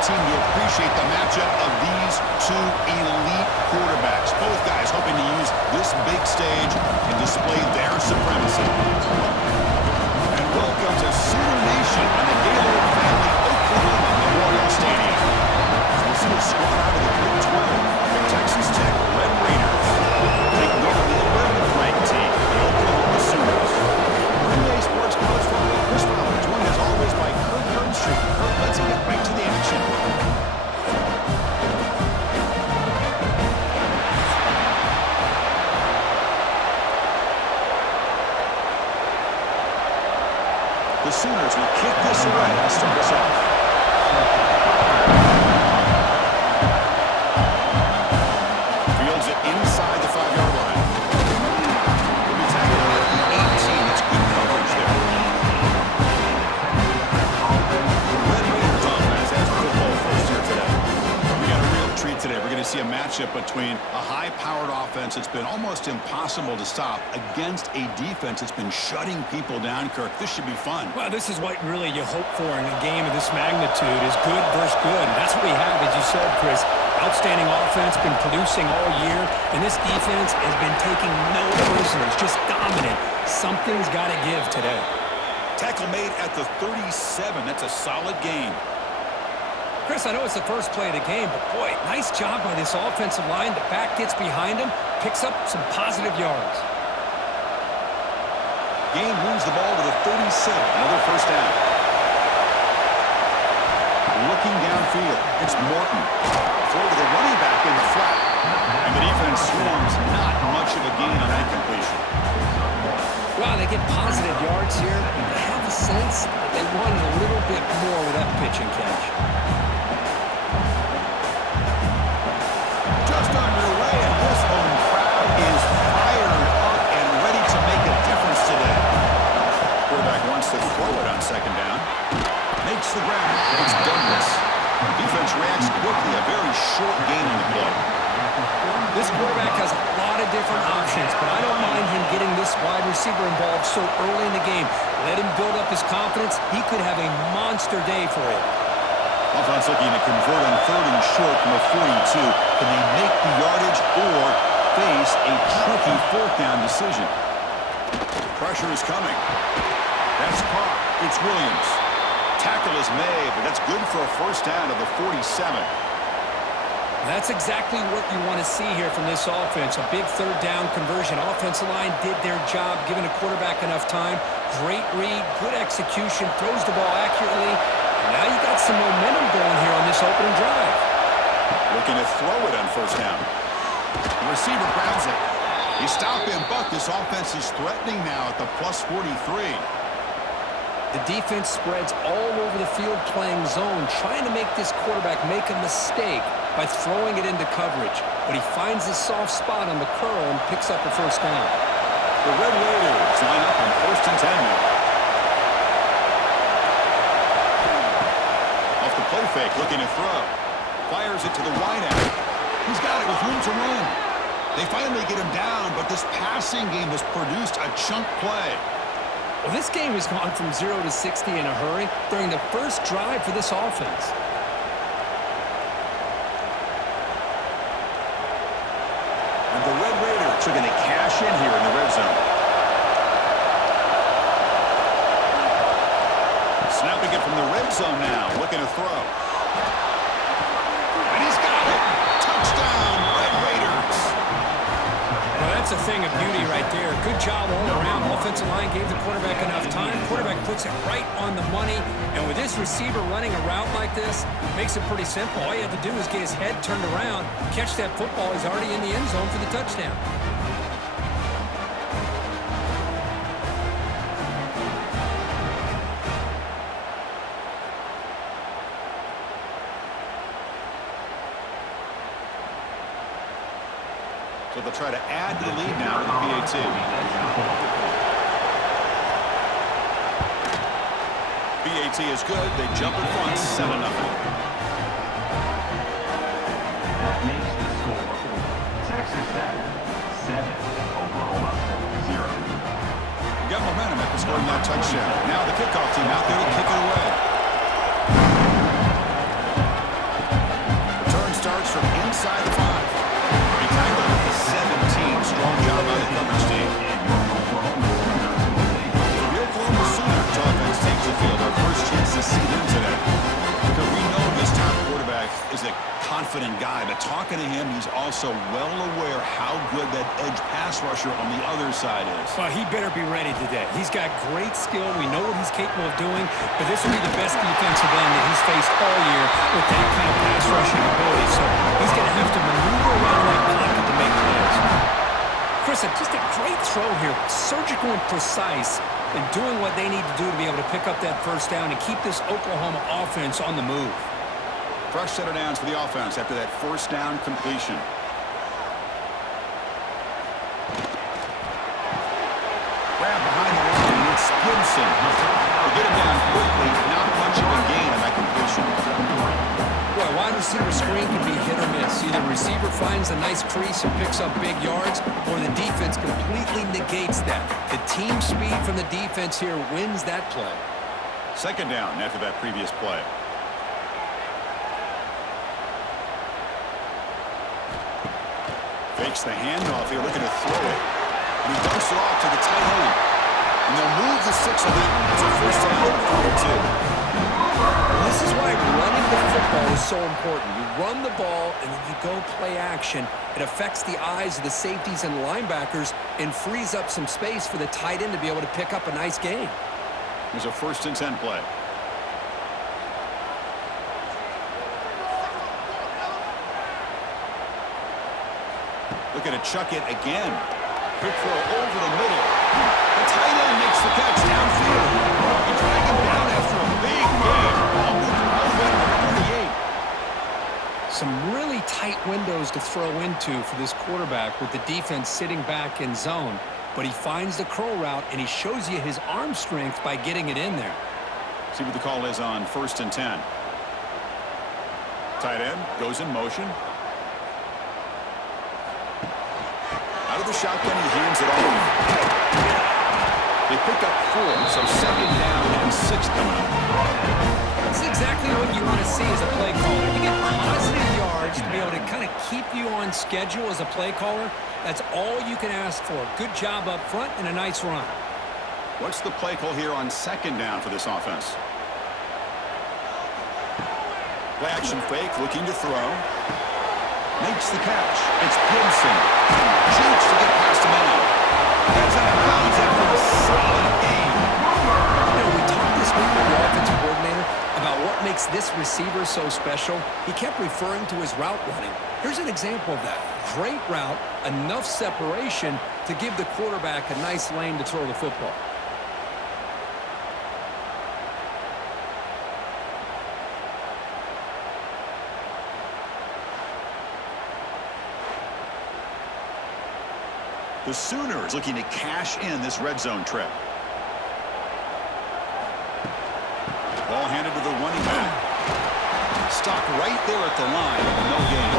team to appreciate the matchup of these two elite quarterbacks. Both guys hoping to use this big stage and display their supremacy. And welcome to Sooner Nation on the Gaylord Family Oklahoma Memorial Stadium. We'll see a squad out of the Big 12, the Texas Tech Red Raiders. Taking over the 11th ranked team, the Oklahoma Sooners. NBA Sports College Football, Chris Fowler, joined as always by Kirk Herbstreit. Kirk, let's get right to the action. The Sooners will kick this away to start us off. Fields it inside the 5-yard line. He'll be tackled at the 18. That's good coverage there. The Red Raiders offense has football first here today. We got a real treat today. We're going to see a matchup between a high-powered offense that's been almost impossible to stop against a defense that's been shutting people down, Kirk. This should be fun. Well, this is what really you hope for in a game of this magnitude is good versus good. And that's what we have, as you said, Chris. Outstanding offense, been producing all year, and this defense has been taking no prisoners, just dominant. Something's got to give today. Tackle made at the 37. That's a solid gain. Chris, I know it's the first play of the game, but boy, nice job by this offensive line. The back gets behind him, picks up some positive yards. Gain moves the ball to the 37. Another first down. Looking downfield, it's Morton. Throw to the running back in the flat. And the defense swarms. Not much of a gain on that completion. Well, they get positive yards here. I have a sense that they wanted a little bit more with that pitch and catch. Just underway, and this home crowd is fired up and ready to make a difference today. Quarterback wants to throw it on second down. Makes the grab. It's Douglas. Defense reacts quickly. A very short gain on the play. This quarterback has a lot of different options, but I don't mind him getting this wide receiver involved so early in the game. Let him build up his confidence. He could have a monster day for you. Offense looking to convert on 3rd and short from a 42. Can they make the yardage or face a tricky 4th down decision? Pressure is coming. That's caught. It's Williams. Tackle is made, but that's good for a first down of the 47. That's exactly what you want to see here from this offense. A big 3rd down conversion. Offensive line did their job, giving a quarterback enough time. Great read, good execution, throws the ball accurately. And now you got some momentum going here on this opening drive. Looking to throw it on first down. The receiver grabs it. He stopped him, but this offense is threatening now at the plus 43. The defense spreads all over the field playing zone, trying to make this quarterback make a mistake by throwing it into coverage. But he finds a soft spot on the curl and picks up the first down. The Red Raiders line up on 1st and 10 now. Off the play fake, looking to throw. Fires it to the wide end. He's got it with room to run. They finally get him down, but this passing game has produced a chunk play. Well, this game has gone from 0 to 60 in a hurry during the first drive for this offense. And the Red Raiders are going to cash in here in the red zone. Snapping it from the red zone now, looking to throw. And he's got it. Touchdown, Red Raiders. Well, that's a thing of beauty right there. Good job all around. Offensive line gave the quarterback enough time. Quarterback puts it right on the money. And with this receiver running a route like this, makes it pretty simple. All you have to do is get his head turned around, catch that football. He's already in the end zone for the touchdown. So they'll try to add to the lead now with the PAT. PAT is good. They jump in front, 7-0. That makes the score Texas Tech 7, Oklahoma 0. Got momentum after scoring that touchdown. Now the kickoff team out there to kick it away. confident guy, but talking to him, he's also well aware how good that edge pass rusher on the other side is. Well, he better be ready today. He's got great skill. We know what he's capable of doing, but this will be the best defensive end that he's faced all year with that kind of pass rushing ability. So he's going to have to maneuver around that pocket to make plays. Chris, just a great throw here, surgical and precise, and doing what they need to do to be able to pick up that first down and keep this Oklahoma offense on the move. Fresh set of downs for the offense after that first down completion. Grab behind the line, it's Gibson. To get him down quickly, not much of a gain on that completion. Boy, wide receiver screen can be hit or miss. Either receiver finds a nice crease and picks up big yards, or the defense completely negates that. The team speed from the defense here wins that play. Second down after that previous play. Fakes the handoff here, looking to throw it. And he dumps it off to the tight end. And they'll move the 6 of it. It's a first down at 42. This is why running the football is so important. You run the ball, and then you go play action. It affects the eyes of the safeties and linebackers and frees up some space for the tight end to be able to pick up a nice gain. There's a 1st and 10 play. Looking to chuck it again. Quick throw over the middle. The tight end makes the catch downfield. You drag him down after a big gain. Ball moved all the way to 38. Some really tight windows to throw into for this quarterback with the defense sitting back in zone. But he finds the curl route, and he shows you his arm strength by getting it in there. See what the call is on 1st and 10. Tight end goes in motion. Out of the shotgun, he hands it off. They pick up 4, so 2nd down and 6 coming up. That's exactly what you want to see as a play caller. You get positive yards to be able to kind of keep you on schedule as a play caller. That's all you can ask for. Good job up front and a nice run. What's the play call here on 2nd down for this offense? Play action fake, looking to throw. Makes the catch. It's Gibson. Shoots to get past the man. That's out of bounds after a solid game. You know, we talked this week with the offensive coordinator about what makes this receiver so special. He kept referring to his route running. Here's an example of that. Great route, enough separation to give the quarterback a nice lane to throw the football. The Sooners looking to cash in this red zone trip. Ball handed to the running back. Stopped right there at the line. No gain.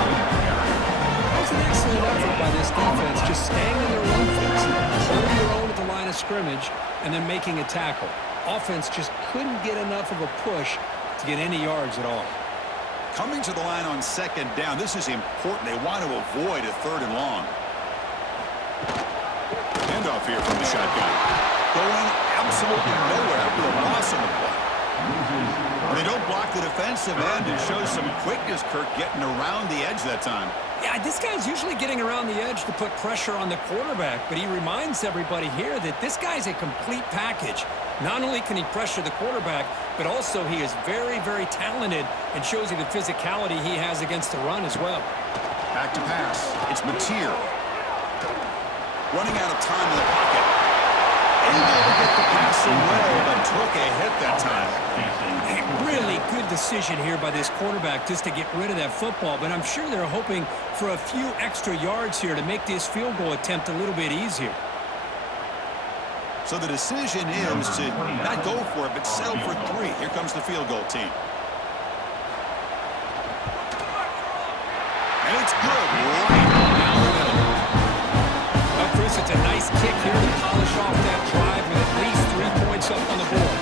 That was an excellent effort by this defense, just staying in their run fence, holding their own at the line of scrimmage, and then making a tackle. Offense just couldn't get enough of a push to get any yards at all. Coming to the line on 2nd down. This is important. They want to avoid a 3rd and long. Handoff here from the shotgun. Going absolutely nowhere with a loss on the play. They don't block the defensive end and show some quickness, Kirk, getting around the edge that time. Yeah, this guy's usually getting around the edge to put pressure on the quarterback, but he reminds everybody here that this guy's a complete package. Not only can he pressure the quarterback, but also he is very, very talented and shows you the physicality he has against the run as well. Back to pass. It's Mateer. Running out of time in the pocket. Able to get the pass away, but took a hit that time. A really good decision here by this quarterback just to get rid of that football, but I'm sure they're hoping for a few extra yards here to make this field goal attempt a little bit easier. So the decision is to not go for it, but settle for 3. Here comes the field goal team. And it's good. Right down the middle. Well, Chris, it's a nice kick here to polish off that drive with at least 3 points up on the board.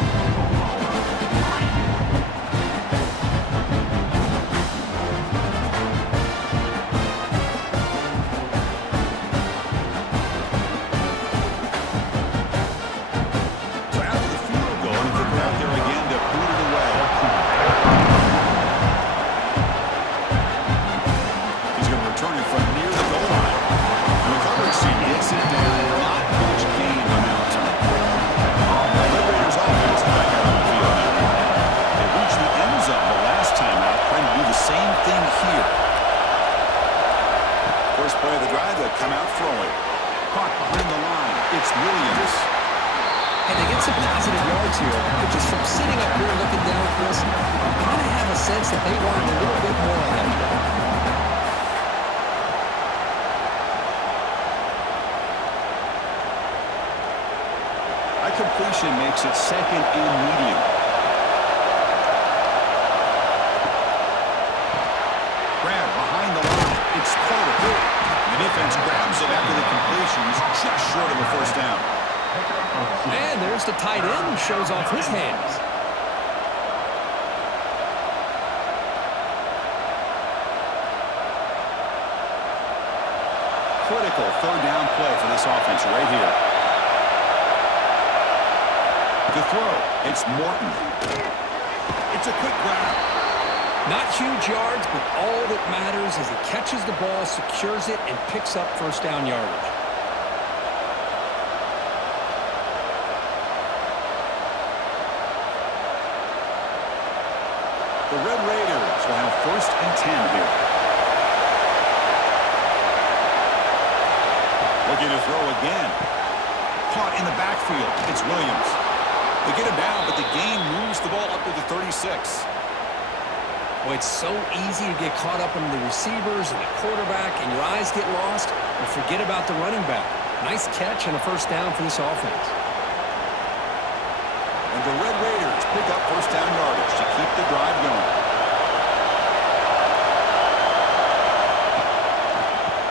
So after the field goal, he took it out there again to boot it away. sense that they wanted a little bit more on that play. That completion makes it second and medium. Grab behind the line. It's Porter. The defense grabs it after the completion. He's just short of a first down. And there's the tight end who shows off his hands. Critical third down play for this offense right here. To throw, it's Morton. It's a quick grab. Not huge yards, but all that matters is he catches the ball, secures it, and picks up first down yardage. The Red Raiders will have first and 10 here. Looking to throw again. Caught in the backfield. It's Williams. They get him down, but the gain moves the ball up to the 36. Boy, it's so easy to get caught up in the receivers and the quarterback, and your eyes get lost, and forget about the running back. Nice catch and a first down for this offense. And the Red Raiders pick up first down yardage to keep the drive going.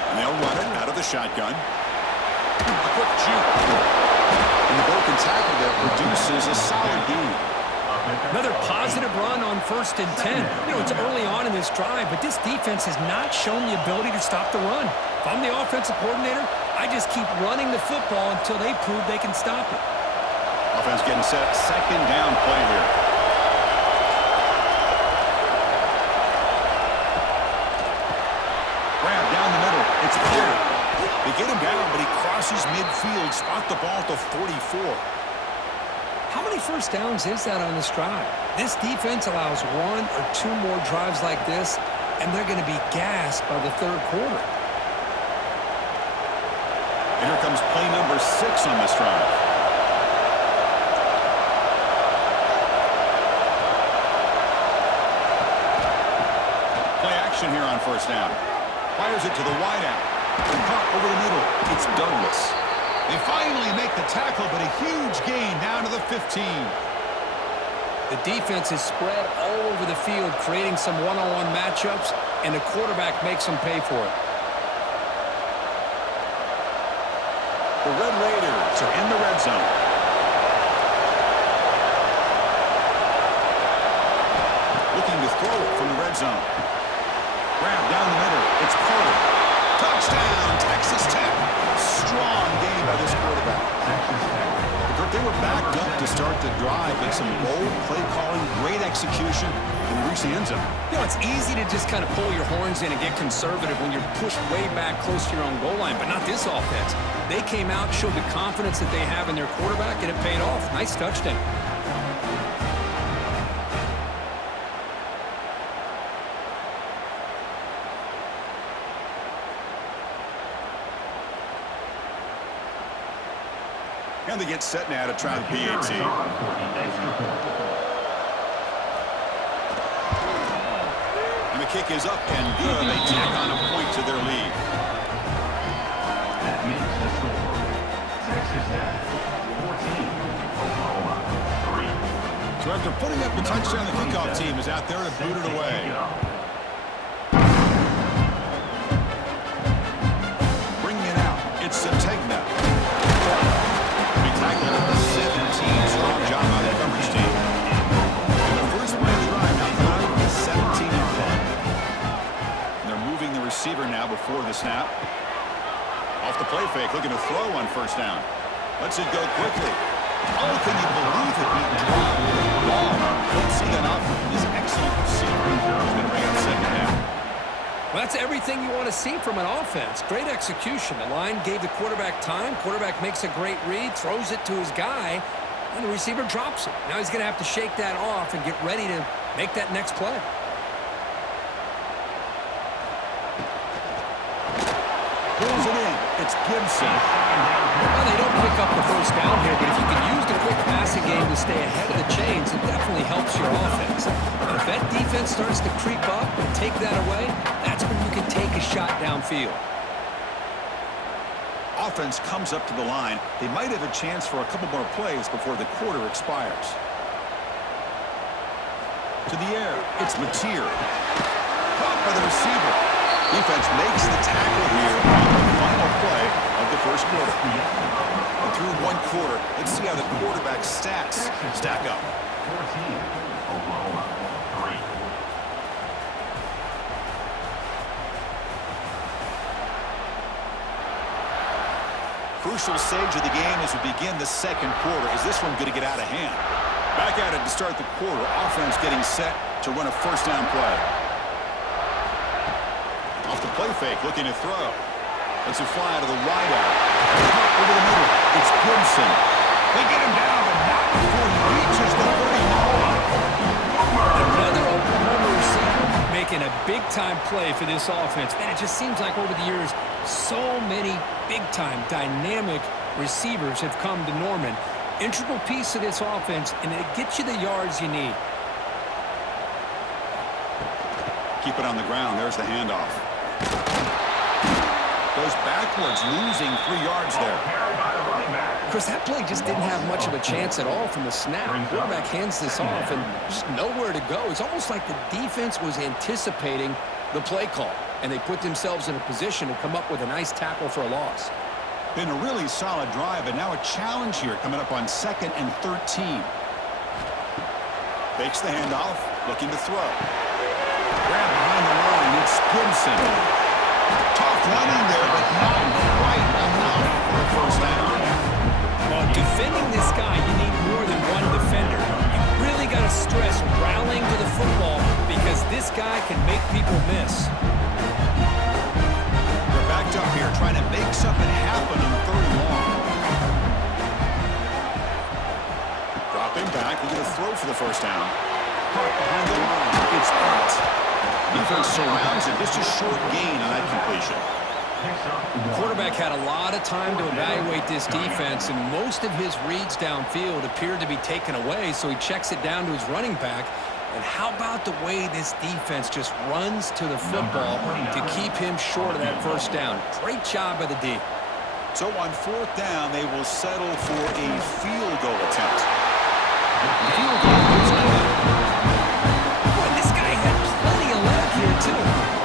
And they'll run it out of the shotgun. A quick juke. And the broken tackle there produces a solid gain. Another positive run on first and 10. You know, it's early on in this drive, but this defense has not shown the ability to stop the run. If I'm the offensive coordinator, I just keep running the football until they prove they can stop it. Offense getting set. Second down play here. Grab down the middle. It's clear. They get him down, but he crosses midfield. Spot the ball at the 44. How many first downs is that on this drive? This defense allows one or two more drives like this, and they're going to be gassed by the third quarter. And here comes play number 6 on this drive. Play action here on first down. Fires it to the wideout. Caught over the middle. It's Douglas. They finally make the tackle, but a huge gain down to the 15. The defense is spread all over the field, creating some one-on-one matchups, and the quarterback makes them pay for it. The Red Raiders are in the red zone. Looking to throw it from the red zone. Grab down the middle. It's Porter. Touchdown, Texas Tech. Strong game by this quarterback. They were backed up to start the drive, but some bold play calling, great execution, and reach the end zone. You know, it's easy to just kind of pull your horns in and get conservative when you're pushed way back close to your own goal line, but not this offense. They came out, showed the confidence that they have in their quarterback, and it paid off. Nice touchdown. And they get set now to try the PAT. And the kick is up and good. They tack on a point to their lead. That makes the score. Texas Tech 14, Oklahoma 3. So after putting up the touchdown, the kickoff team is out there to boot it away. Bringing it out, it's Sategna. Tackled at the 17. Strong job by the coverage team. And the first play of the drive now come out of the 17-yard line. They're moving the receiver now before the snap. Off the play fake, looking to throw on first down. Lets it go quickly. Oh, can you believe it? He dropped the ball. Don't see that often. This excellent receiver is going to bring up second down. Well, that's everything you want to see from an offense. Great execution. The line gave the quarterback time. Quarterback makes a great read, throws it to his guy, and the receiver drops it. Now he's going to have to shake that off and get ready to make that next play. Pulls it in. It's Gibson. Well, they don't pick up the first down here, but if you can use the quick passing game to stay ahead of the chains, it definitely helps your offense. And if that defense starts to creep up and take that away, that's when you can take a shot downfield. Offense comes up to the line. They might have a chance for a couple more plays before the quarter expires. To the air, it's Mateer. Caught by the receiver. Defense makes the tackle here on the final play of the first quarter. And through one quarter, let's see how the quarterback's stats stack up. 14, Oklahoma, 3. Crucial stage of the game as we begin the second quarter. Is this one going to get out of hand? Back at it to start the quarter. Offense getting set to run a first down play. Off the play fake, looking to throw. Lets it fly to the wide out. Over the middle, it's Gibson. They get him down, but not before he reaches the 39. Another Oklahoma receiver making a big-time play for this offense. Man, it just seems like over the years, so many big-time, dynamic receivers have come to Norman. Integral piece of this offense, and it gets you the yards you need. Keep it on the ground. There's the handoff. Goes backwards, losing 3 yards there. Chris, that play just didn't have much of a chance at all from the snap. Quarterback hands this off and just nowhere to go. It's almost like the defense was anticipating the play call, and they put themselves in a position to come up with a nice tackle for a loss. Been a really solid drive, but now a challenge here coming up on 2nd and 13. Fakes the handoff, looking to throw. Grab behind the line, it's Gibson. Tough running there, but not quite enough for a first down. Well, defending this guy, you need more than one defender. You really got to stress rallying to the football because this guy can make people miss. We're backed up here, trying to make something happen on 3rd and long. Dropping back, we're going to throw for the first down. Caught behind the line, it's Pratt. Defense surrounds it, just a short gain on that completion. The quarterback had a lot of time to evaluate this defense, and most of his reads downfield appeared to be taken away, so he checks it down to his running back. And how about the way this defense just runs to the football to keep him short of that first down? Great job by the D. So on 4th down, they will settle for a field goal attempt. The field goal is good. Boy, this guy had plenty of leg here, too.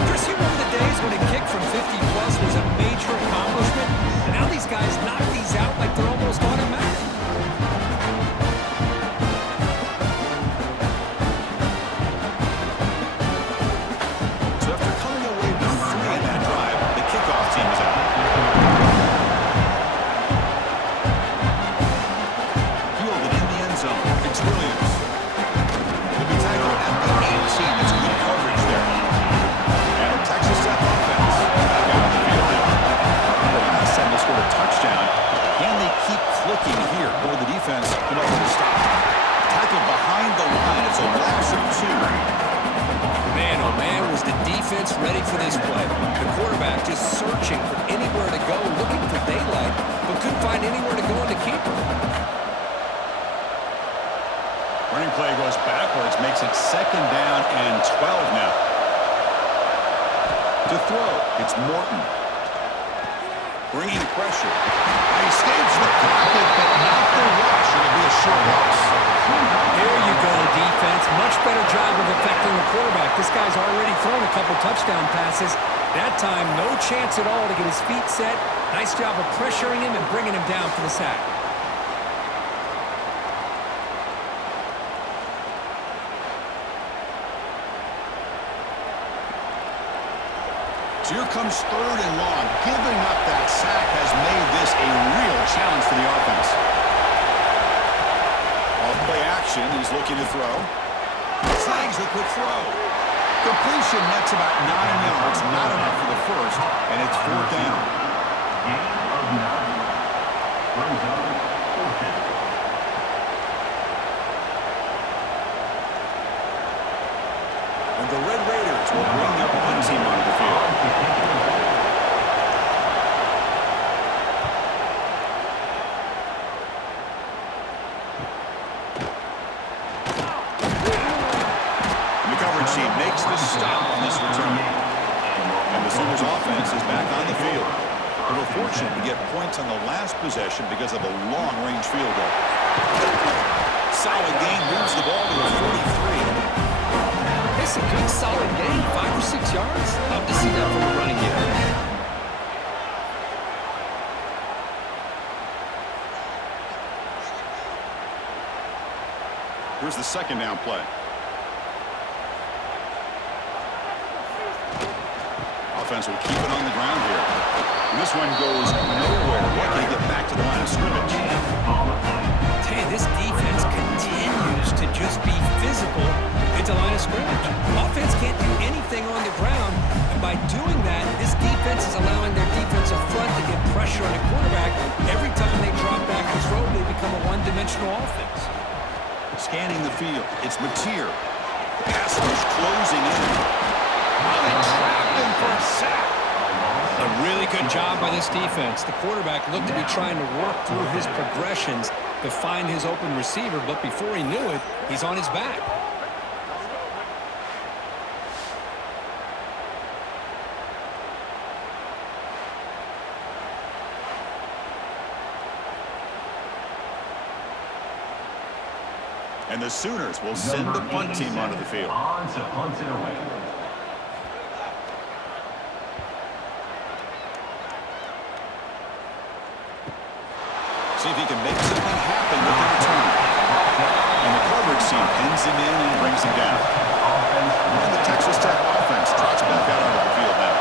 Chris, you remember the days when a kick from 50-plus was a major accomplishment? Now these guys knock these out like they're almost automatic. So after coming away with 3 in that drive, the kickoff team is out. Fielded in the end zone. It's Williams. He'll be tackled at the 18. That's good coverage there. And Texas Tech offense back out on the field now. The last time they scored a touchdown. Can they keep clicking here? Or the defense can open stop. Tackled behind the line. It's a loss of 2. Man, oh man, was the defense ready for this play. The quarterback just searching for anywhere to go, looking for daylight, but couldn't find anywhere to go in the keeper. Running play goes backwards, makes it 2nd down and 12 now. To throw, it's Morton. Bringing pressure. He escapes the pocket, but not the rush. It'll be a short loss. There you go, defense. Much better job of affecting the quarterback. This guy's already thrown a couple touchdown passes. That time, no chance at all to get his feet set. Nice job of pressuring him and bringing him down for the sack. So here comes 3rd and long. Giving up that sack has made this a real challenge for the offense. Off-play action, he's looking to throw. Snags the quick throw. Completion nets about 9 yards, not enough for the first, and it's 4th down. Gain of 9. Red zone, 14. And the Red Raiders will bring their punt team onto the field. They were fortunate to get points on the last possession because of a long-range field goal. Solid gain, moves the ball to the 43. It's a good, solid gain, 5 or 6 yards. Love to see that from a running game. Here's the second down play. Offense will keep it on the ground here. And this one goes nowhere. Lucky to get back to the line of scrimmage. Tell you, this defense continues to just be physical at the line of scrimmage. Offense can't do anything on the ground, and by doing that, this defense is allowing their defensive front to get pressure on the quarterback. Every time they drop back to throw, they become a one-dimensional offense. Scanning the field, it's Mateer. The pass rush closing in. Oh, they trapped him for a sack. A really good job by this defense. The quarterback looked to be trying to work through his progressions to find his open receiver, but before he knew it, he's on his back. And the Sooners will send the punt team onto the field. On to punt it away. See if he can make something happen with the return. And the coverage team pins him in and brings him down. And the Texas Tech offense trots back out onto the field now.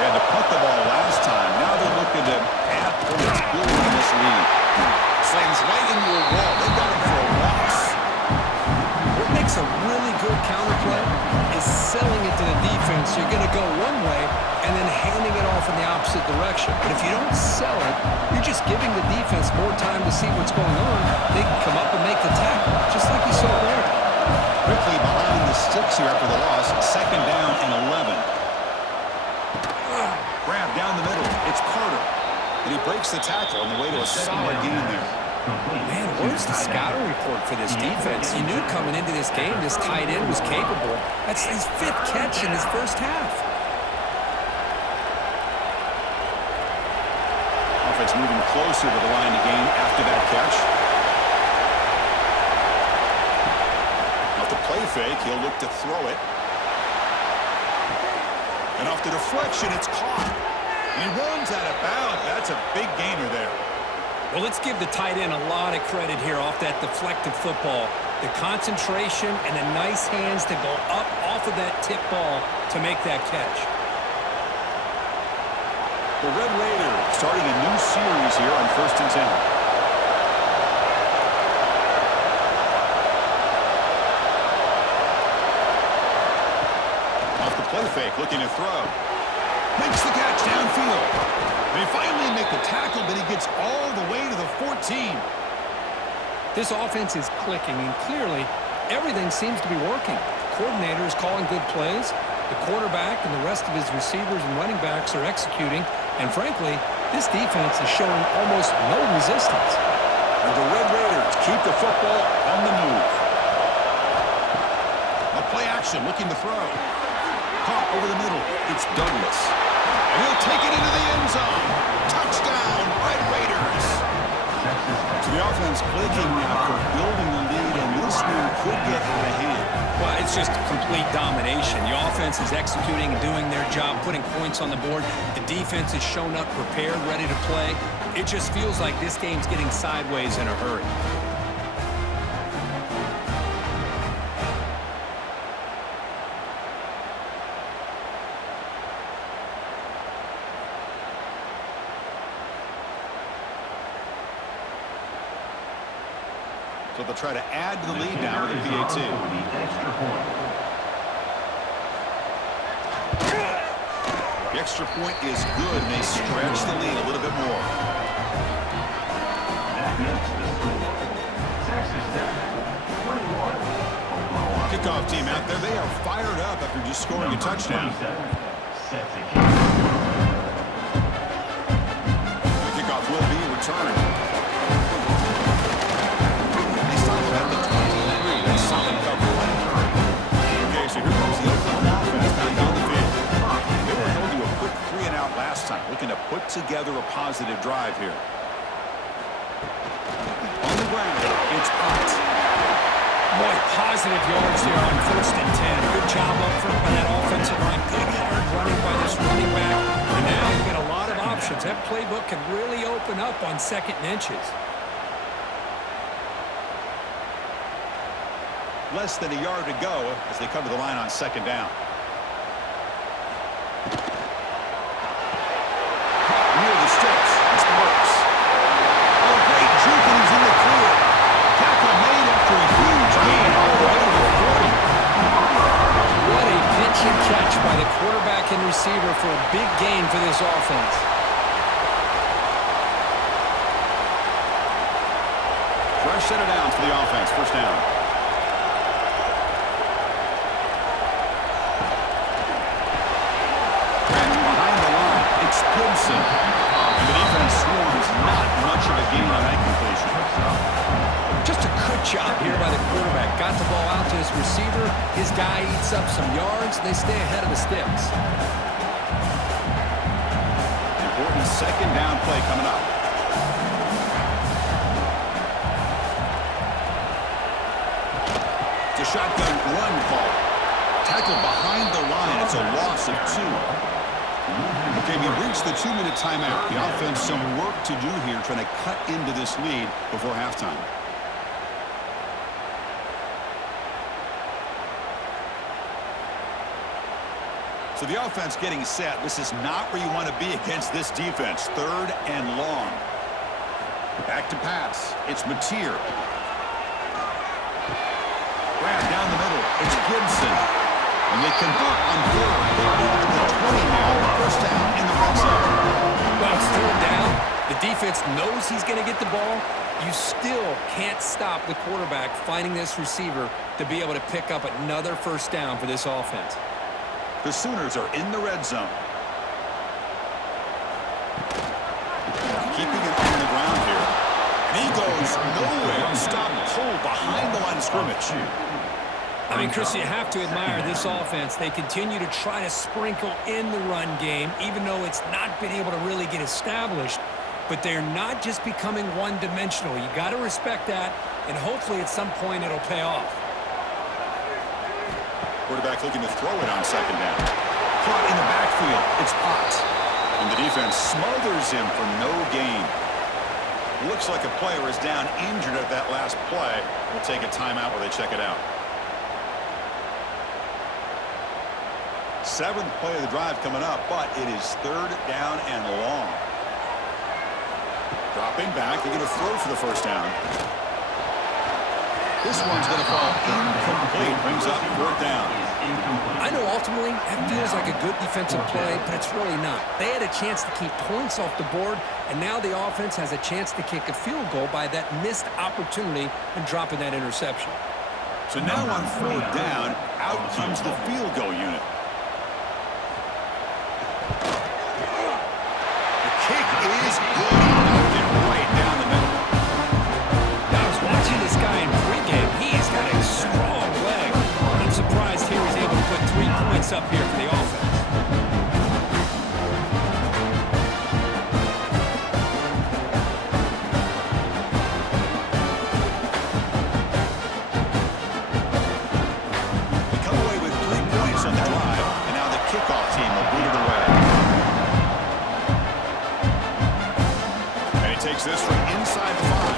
They had to punt the ball last time. Now they're looking to add points, building this lead. Slams right into a wall. They got him for a loss. What makes a really good counterplay is selling it to the defense. You're going to go one way and then handing it off in the opposite direction. But if you don't sell it, you're just giving the defense more time to see what's going on. They can come up and make the tackle, just like you saw there. Quickly behind the sticks here after the loss. Second down and 11. Grab down the middle. It's Carter. And he breaks the tackle on the way to a solid gain there. Man, where's the scouting report for this defense? You knew coming into this game this tight end was capable. That's his 5th catch in his first half. Offense moving closer to the line to gain after that catch. Off the play fake, he'll look to throw it. And off the deflection, it's caught. And he runs out of bounds. That's a big gainer there. Well, let's give the tight end a lot of credit here off that deflected football. The concentration and the nice hands to go up off of that tip ball to make that catch. The Red Raiders starting a new series here on 1st and 10. Off the play fake, looking to throw. Makes the catch downfield. They finally make the tackle, but he gets all the way to the 14. This offense is clicking, and clearly everything seems to be working. The coordinator is calling good plays. The quarterback and the rest of his receivers and running backs are executing. And frankly, this defense is showing almost no resistance. And the Red Raiders keep the football on the move. A play action, looking to throw. Caught over the middle. It's Douglas. And he'll take it into the end zone. Touchdown, Red Raiders. So the offense clicking now for building the lead, and this one could get out of hand. Well, it's just complete domination. The offense is executing and doing their job, putting points on the board. The defense has shown up prepared, ready to play. It just feels like this game's getting sideways in a hurry. So they'll try to add to the lead now with the PAT. The extra point is good, and they stretch the lead a little bit more. Kickoff team out there. They are fired up after just scoring a touchdown. The kickoff will be returned. They stop him at the 23. That's solid coverage. Okay, so here comes the Oklahoma offense back on the field. They were held to a quick 3-and-out last last time, looking to put together a positive drive here. On the ground, it's Ott. Boy, positive yards there on 1st and 10. Good job up front by that offensive line. Good hard running by this running back. And now you get a lot of options. That playbook can really open up on 2nd and inches. Less than a yard to go as they come to the line on 2nd down. Near the sticks, it's Brooks. Oh, great juke, and he's in the clear. Tackle made after a huge gain all the way to the 40. What a pitch and catch by the quarterback and receiver for a big gain for this offense. Fresh set of downs for the offense. 1st down. Gibson. And the defense swarms, not much of a gain on that completion. Just a good job here by the quarterback. Got the ball out to his receiver. His guy eats up some yards. They stay ahead of the sticks. Important 2nd down play coming up. It's a shotgun run call. Tackled behind the line. It's a loss of 2. Okay, we reached the 2-minute timeout. The offense some work to do here trying to cut into this lead before halftime. So the offense getting set. This is not where you want to be against this defense. 3rd and long. Back to pass. It's Mateer. Grab down the middle. It's Gibson. And they convert on 3rd. They're at the 20 now. 1st down in the red zone. Well, it's 3rd down. The defense knows he's going to get the ball. You still can't stop the quarterback finding this receiver to be able to pick up another 1st down for this offense. The Sooners are in the red zone. Keeping it on the ground here. And he goes nowhere. Stop cold behind the line of scrimmage. I mean, Chris, you have to admire this offense. They continue to try to sprinkle in the run game, even though it's not been able to really get established. But they're not just becoming one-dimensional. You got to respect that, and hopefully at some point it'll pay off. Quarterback looking to throw it on 2nd down. Caught in the backfield. It's Ott. And the defense smothers him for no gain. Looks like a player is down injured at that last play. We'll take a timeout while they check it out. 7th play of the drive coming up, but it is 3rd down and long. Dropping back, they're going to throw for the 1st down. This one's going to fall incomplete. Brings up 4th down. I know ultimately that feels like a good defensive play, but it's really not. They had a chance to keep points off the board, and now the offense has a chance to kick a field goal by that missed opportunity and dropping that interception. So now on 4th down, out comes the field goal unit. Kick is good. Knocked it right down the middle. I was watching this guy in pregame. He's got a strong leg. I'm surprised he was able to put 3 points up here for the offense. We come away with 3 points on the drive, and now the kickoff team will boot it away. Takes this from inside the 5.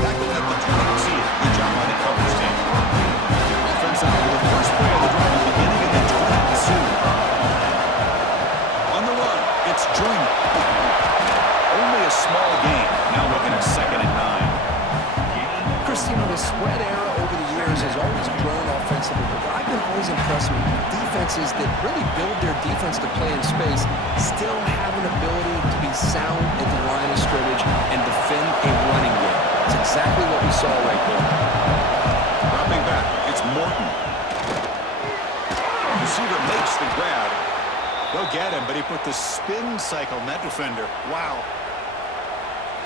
Tackled at the 22. Good job by the coverage team. Offense out for the first play of the drive at the beginning of the 22. On the run, it's Joyner. Only a small gain. Now looking at 2nd and 9. Christine, the spread era over the years has always grown offensively, but I've been always impressed with defenses that really build their defense to play in space, still have an ability to be sound at the line of scrimmage and defend a running game. It's exactly what we saw right there. Dropping back, it's Morton. Receiver makes the grab. Go get him, but he put the spin cycle on that defender. Wow.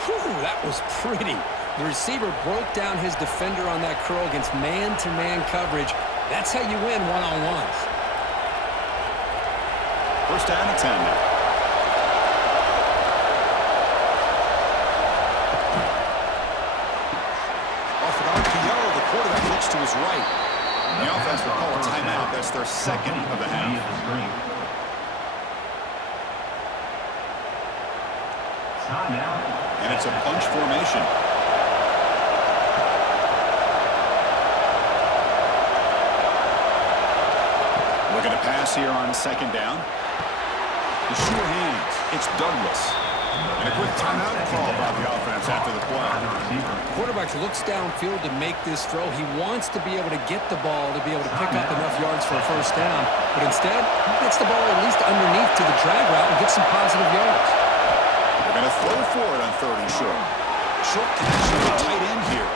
Whew, that was pretty. The receiver broke down his defender on that curl against man-to-man coverage. That's how you win one-on-ones. First down and 10 now. Off an RPO, the quarterback looks to his right. The offense will call a timeout. That's their second of the half. And it's a bunch formation. Looking to pass here on second down. The sure hands. It's Douglas. And a quick timeout call by the offense after the play. Quarterback looks downfield to make this throw. He wants to be able to get the ball to be able to pick up enough yards for a first down. But instead, he gets the ball at least underneath to the drag route and gets some positive yards. They're going to throw for it on third and short. Short connection with tight end here.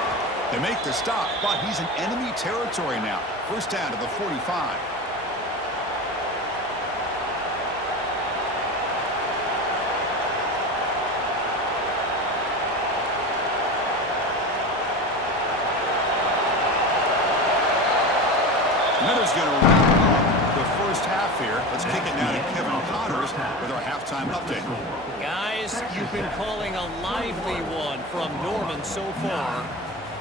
They make the stop, but he's in enemy territory now. First down to the 45. Miller's going to wrap up the first half here. Let's kick it now to Kevin Connors with our halftime update. Guys, you've been calling a lively one from Norman so far.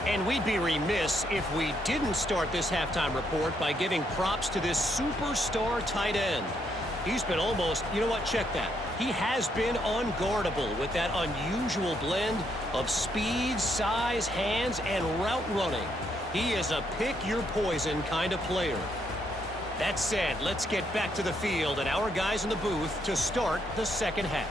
And we'd be remiss if we didn't start this halftime report by giving props to this superstar tight end. He's been almost, you know what, check that. He has been unguardable with that unusual blend of speed, size, hands, and route running. He is a pick-your-poison kind of player. That said, let's get back to the field and our guys in the booth to start the second half.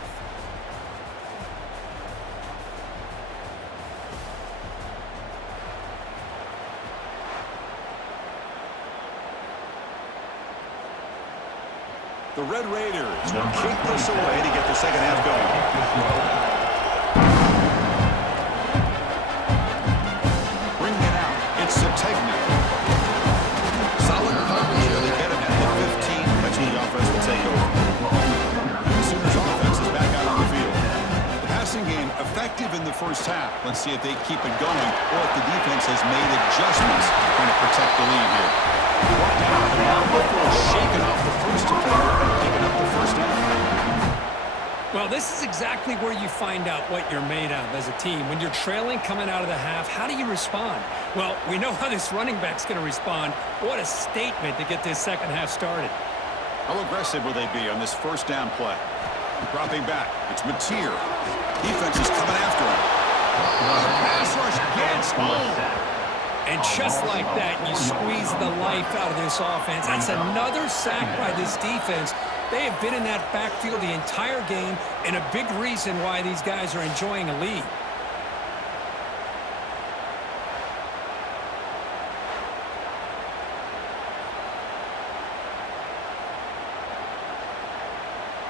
The Red Raiders will kick this away to get the second half going. Solid coverage here. They get him at the 15. That's when the offense will take over. The Sooners offense is back out on the field. The passing game effective in the first half. Let's see if they keep it going or if the defense has made adjustments trying to protect the lead here. Brought down before shaking off the first defender and picking up the first down. Well, this is exactly where you find out what you're made of as a team. When you're trailing coming out of the half, how do you respond? Well, we know how this running back's going to respond. What a statement to get this second half started. How aggressive will they be on this first down play? Dropping back. It's Mateer. Defense is coming after him. Pass rush gets home. And just like that, you squeeze the life out of this offense. That's another sack by this defense. They have been in that backfield the entire game, and a big reason why these guys are enjoying a lead.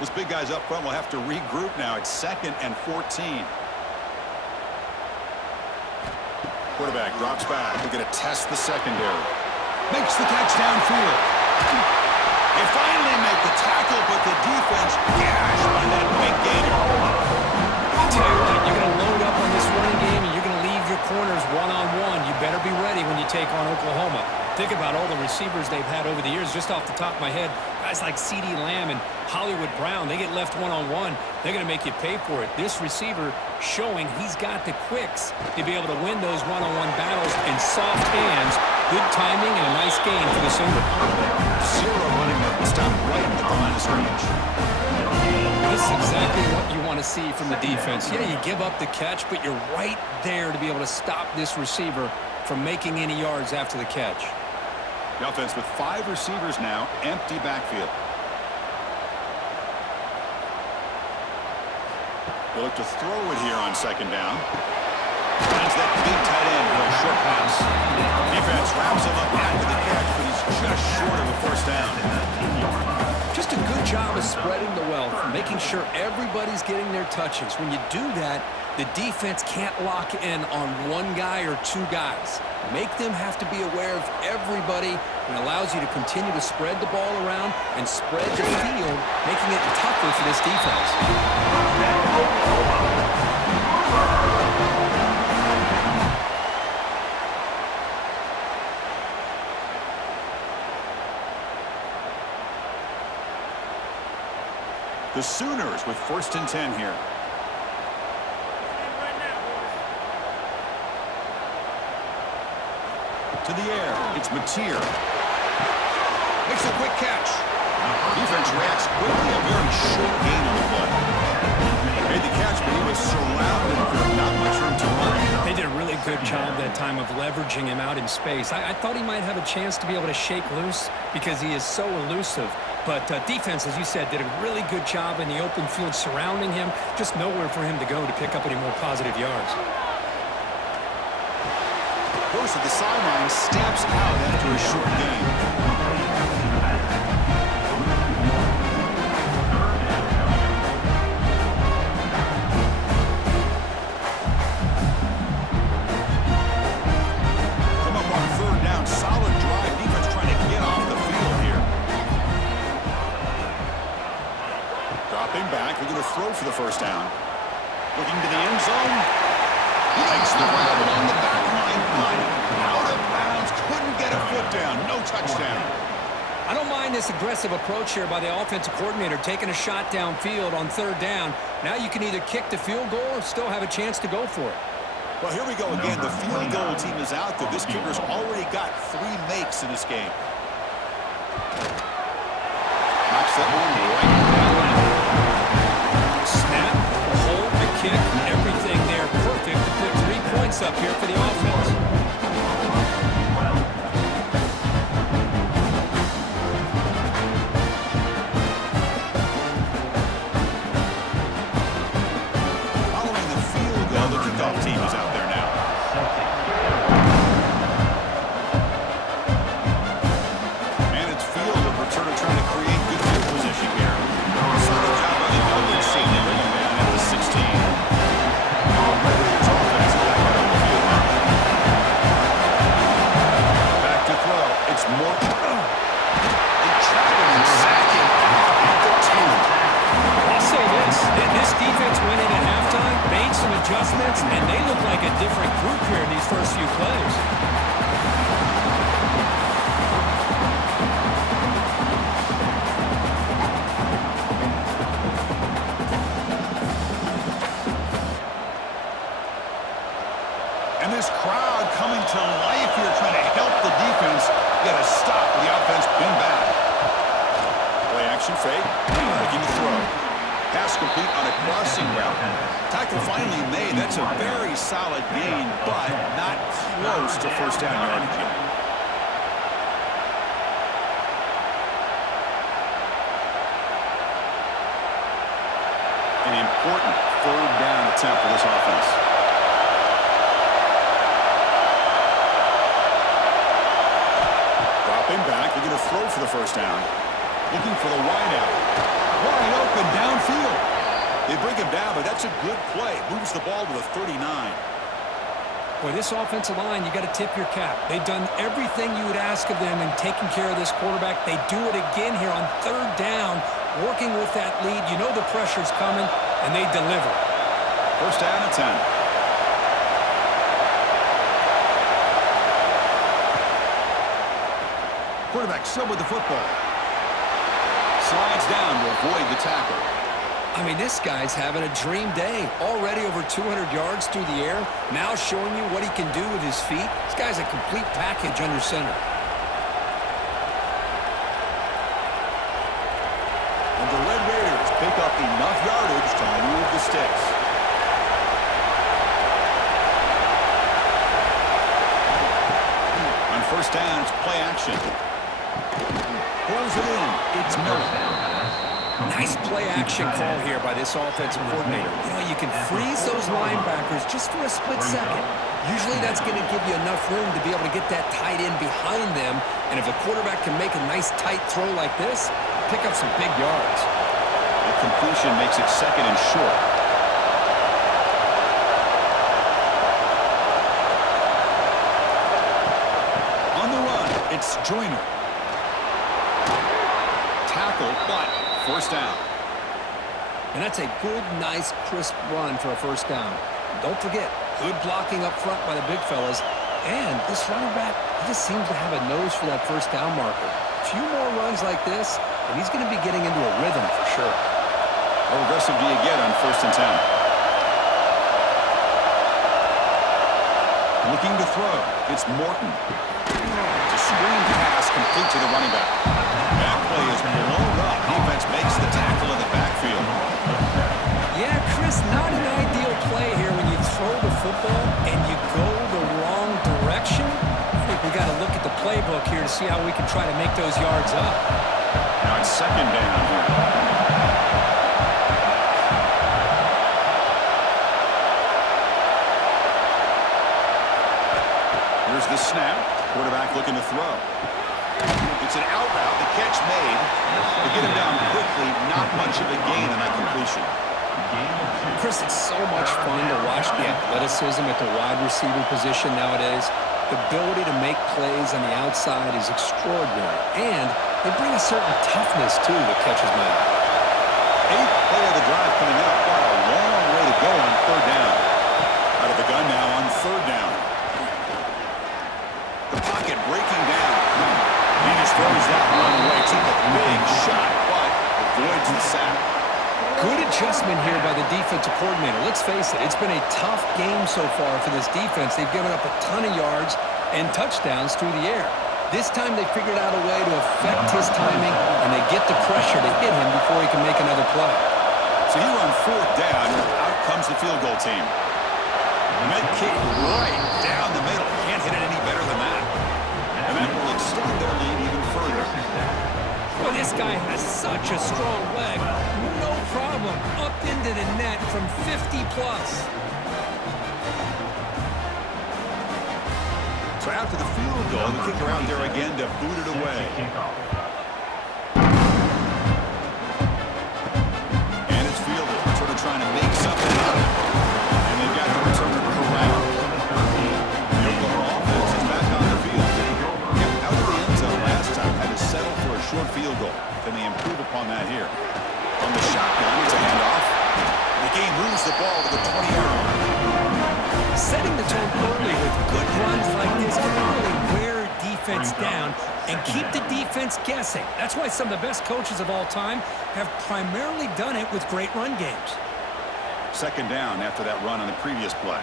Those big guys up front will have to regroup now. It's 2nd and 14. Quarterback drops back. They're going to test the secondary. Makes the catch downfield. They finally make the tackle, but the defense gashed by that big gainer. I'll tell you what, you're going to load up on this running game, and you're going to leave your corners one-on-one. You better be ready when you take on Oklahoma. Think about all the receivers they've had over the years. Just off the top of my head, guys like CeeDee Lamb and Hollywood Brown, they get left one-on-one. They're going to make you pay for it. This receiver showing he's got the quicks to be able to win those one-on-one battles in soft hands. Good timing and a nice gain for the Sooners. Zero running room. Stop right at the line of scrimmage. This is exactly what you want to see from the defense. Yeah, you give up the catch, but you're right there to be able to stop this receiver from making any yards after the catch. The offense with 5 receivers now, empty backfield. They look to throw it here on second down. Finds that big tight end for a short pass. Defense wraps him up after the catch, but he's just short of a first down. Just a good job of spreading the wealth, making sure everybody's getting their touches. When you do that, the defense can't lock in on one guy or 2 guys. Make them have to be aware of everybody, and allows you to continue to spread the ball around and spread the field, making it tougher for this defense. The Sooners with 1st and 10 here. To the air, it's Mateer. Makes a quick catch. Defense reacts quickly, a very short gain on the play. Made the catch, but he was surrounded with not much room to run. They did a really good job that time of leveraging him out in space. I thought he might have a chance to be able to shake loose because he is so elusive. But defense, as you said, did a really good job in the open field surrounding him. Just nowhere for him to go to pick up any more positive yards. Goes to the sideline, steps out after a short gain. Back, they're going to throw for the 1st down. Looking to the end zone. He makes the grab along the back line, but out of bounds. Couldn't get a foot down. No touchdown. I don't mind this aggressive approach here by the offensive coordinator, taking a shot downfield on 3rd down. Now you can either kick the field goal or still have a chance to go for it. Well, here we go again. The field goal team is out there. This kicker's already got 3 makes in this game. Knocks that one right down. Snap, hold, the kick, everything there perfect to put 3 points up here for the offense. Following the field goal, the kickoff team is out there now. And it's field, the returner trying to create good field position here. Solid job by the Eldridge team. They bring him down at the 16. Raiders offense is back out on the field now. Back to throw. It's Morton. They trap him and sack him at the 10. I'll say this. This defense went in at halftime, made some adjustments, and they look like a different group here in these first few plays. And this crowd coming to life here, trying to help the defense get a stop with the offense pinned back. Play action fake, looking to throw. Pass complete on a crossing route. Tackle finally made. That's a very solid gain, but not close to 1st down yardage yet. An important 3rd down attempt for this offense. Back, they're going to throw for the 1st down. Looking for the wideout. Wide open downfield. They bring him down, but that's a good play. Moves the ball to the 39. Boy, this offensive line, you got to tip your cap. They've done everything you would ask of them in taking care of this quarterback. They do it again here on 3rd down, working with that lead. You know the pressure's coming, and they deliver. 1st down and 10. Quarterback still with the football. Slides down to avoid the tackle. I mean, this guy's having a dream day. Already over 200 yards through the air. Now showing you what he can do with his feet. This guy's a complete package under center. And the Red Raiders pick up enough yardage to move the sticks. On 1st down, it's play action. Pulls it in. It's Miller. Nice play action call here by this offensive coordinator. You know, you can freeze those linebackers just for a split second. Usually that's going to give you enough room to be able to get that tight end behind them. And if the quarterback can make a nice tight throw like this, pick up some big yards. The completion makes it 2nd and short. On the run, it's Joyner. Tackle, but 1st down. And that's a good, nice, crisp run for a 1st down. Don't forget, good blocking up front by the big fellas. And this running back, he just seems to have a nose for that 1st down marker. A few more runs like this, and he's going to be getting into a rhythm for sure. How aggressive do you get on 1st and 10? Looking to throw. It's Morton. It's a screen pass complete to the running back. That play is blown up. Defense makes the tackle in the backfield. Yeah, Chris, not an ideal play here when you throw the football and you go the wrong direction. I think we got to look at the playbook here to see how we can try to make those yards up. Now it's 2nd down here. Here's the snap. Quarterback looking to throw. It's an out route. The catch made. To get him down quickly, not much of a gain on that completion. Chris, it's so much fun to watch the athleticism at the wide receiver position nowadays. The ability to make plays on the outside is extraordinary. And they bring a certain toughness, too, that catches my eye. 8th play of the drive coming up. What a long way to go on 3rd down. Out of the gun now on 3rd down. The pocket breaking down. He just throws that one away. Took a big shot, but avoids the sack. Good adjustment here by the defensive coordinator. Let's face it, it's been a tough game so far for this defense. They've given up a ton of yards and touchdowns through the air. This time they figured out a way to affect his timing, and they get the pressure to hit him before he can make another play. So here on 4th down, out comes the field goal team. Mid kick right down the middle. Can't hit it any better than that. And that will extend their lead even further. Well, this guy has such a strong leg. No problem. Up into the net from 50 plus. So after the field goal, the kicker out there again to boot it away. And it's fielded. Sort of trying to make something out of it. And they've got the returner corralled. The Oklahoma offense is back on the field. Kept out of the end zone last time. Had to settle for a short field goal. Can they improve upon that here? On the shotgun, it's a handoff. The game moves the ball to the 20-yard line. Setting the tone early with good runs like this can really wear defense down and keep the defense guessing. That's why some of the best coaches of all time have primarily done it with great run games. 2nd down after that run on the previous play.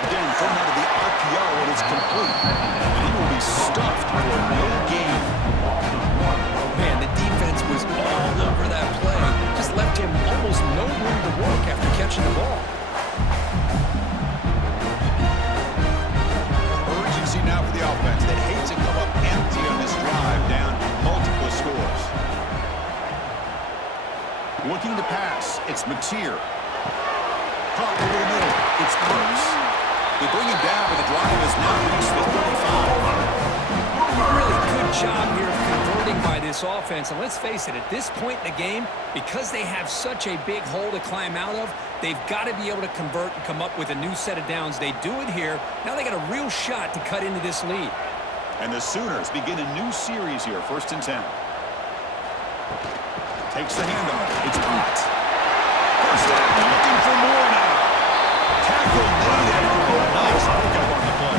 Again, thrown out of the RPO, and it's complete. And he will be stuffed for no gain. Man, the defense was all over that play. Just left him almost no room to work after catching the ball. Urgency now for the offense that hates to come up empty on this drive, down multiple scores. Looking to pass, it's Mateer. Caught over the middle, it's Brooks. They bring him down, but the drive has now reached the 35. Really good job here of converting by this offense. And let's face it, at this point in the game, because they have such a big hole to climb out of, they've got to be able to convert and come up with a new set of downs. They do it here. Now they got a real shot to cut into this lead. And the Sooners begin a new series here, 1st and 10. Takes the handoff. It's blocked. First down, looking for more now. Tackle made after a nice pickup on the play.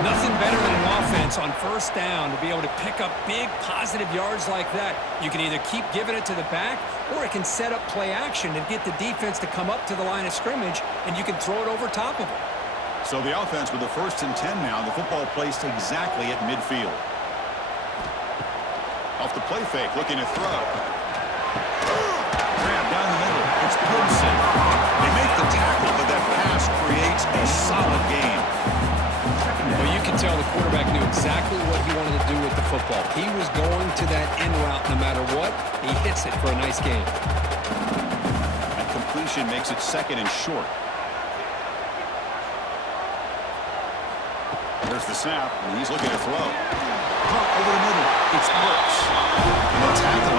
Nothing better than an offense on 1st down to be able to pick up big positive yards like that. You can either keep giving it to the back, or it can set up play action and get the defense to come up to the line of scrimmage, and you can throw it over top of them. So the offense with the 1st and 10 now, the football placed exactly at midfield. Off the play fake, looking to throw. Grab down the middle. It's Gibson. They make the tackle, but that pass creates a solid game. Well, you can tell the quarterback knew exactly what he wanted to do with the football. He was going to that in route no matter what. He hits it for a nice game. And completion makes it 2nd and short. There's the snap, and he's looking to throw. Caught over the middle. It's Brooks. And the tackle